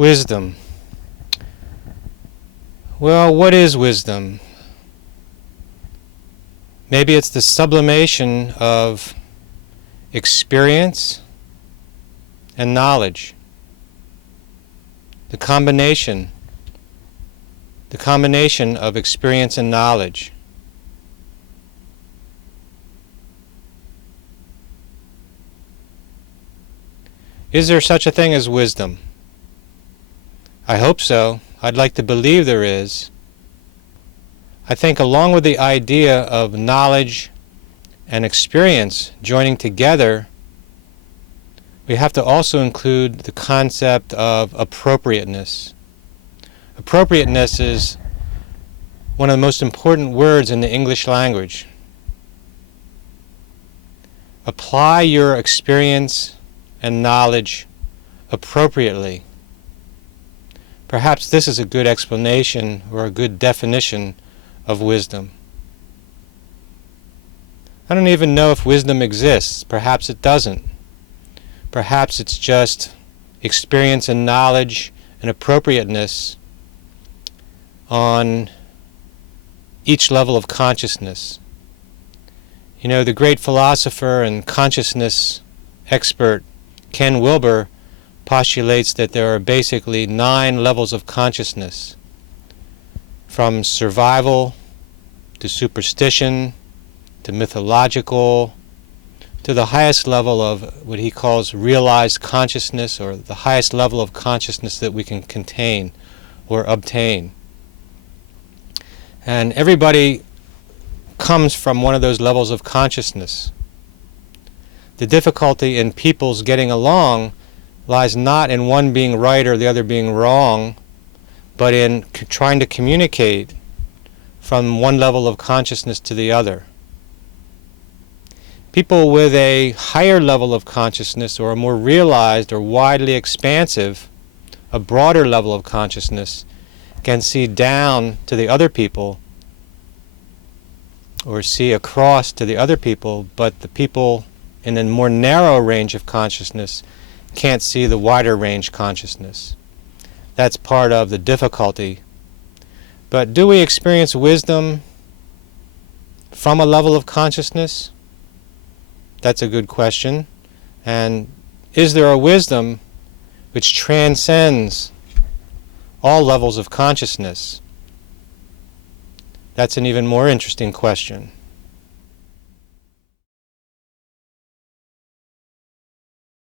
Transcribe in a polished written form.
Wisdom. Well, what is wisdom? Maybe it's the sublimation of experience and knowledge. The combination of experience and knowledge. Is there such a thing as wisdom? I hope so. I'd like to believe there is. I think along with the idea of knowledge and experience joining together, we have to also include the concept of appropriateness. Appropriateness is one of the most important words in the English language. Apply your experience and knowledge appropriately. Perhaps this is a good explanation or a good definition of wisdom. I don't even know if wisdom exists. Perhaps it doesn't. Perhaps it's just experience and knowledge and appropriateness on each level of consciousness. You know, the great philosopher and consciousness expert Ken Wilber postulates that there are basically 9 levels of consciousness, from survival to superstition to mythological to the highest level of what he calls realized consciousness, or the highest level of consciousness that we can contain or obtain. And everybody comes from one of those levels of consciousness. The difficulty in people's getting along lies not in one being right or the other being wrong, but in trying to communicate from one level of consciousness to the other. People with a higher level of consciousness, or a more realized or widely expansive, a broader level of consciousness, can see down to the other people or see across to the other people, but the people in a more narrow range of consciousness can't see the wider range consciousness. That's part of the difficulty. But do we experience wisdom from a level of consciousness? That's a good question. And is there a wisdom which transcends all levels of consciousness? That's an even more interesting question.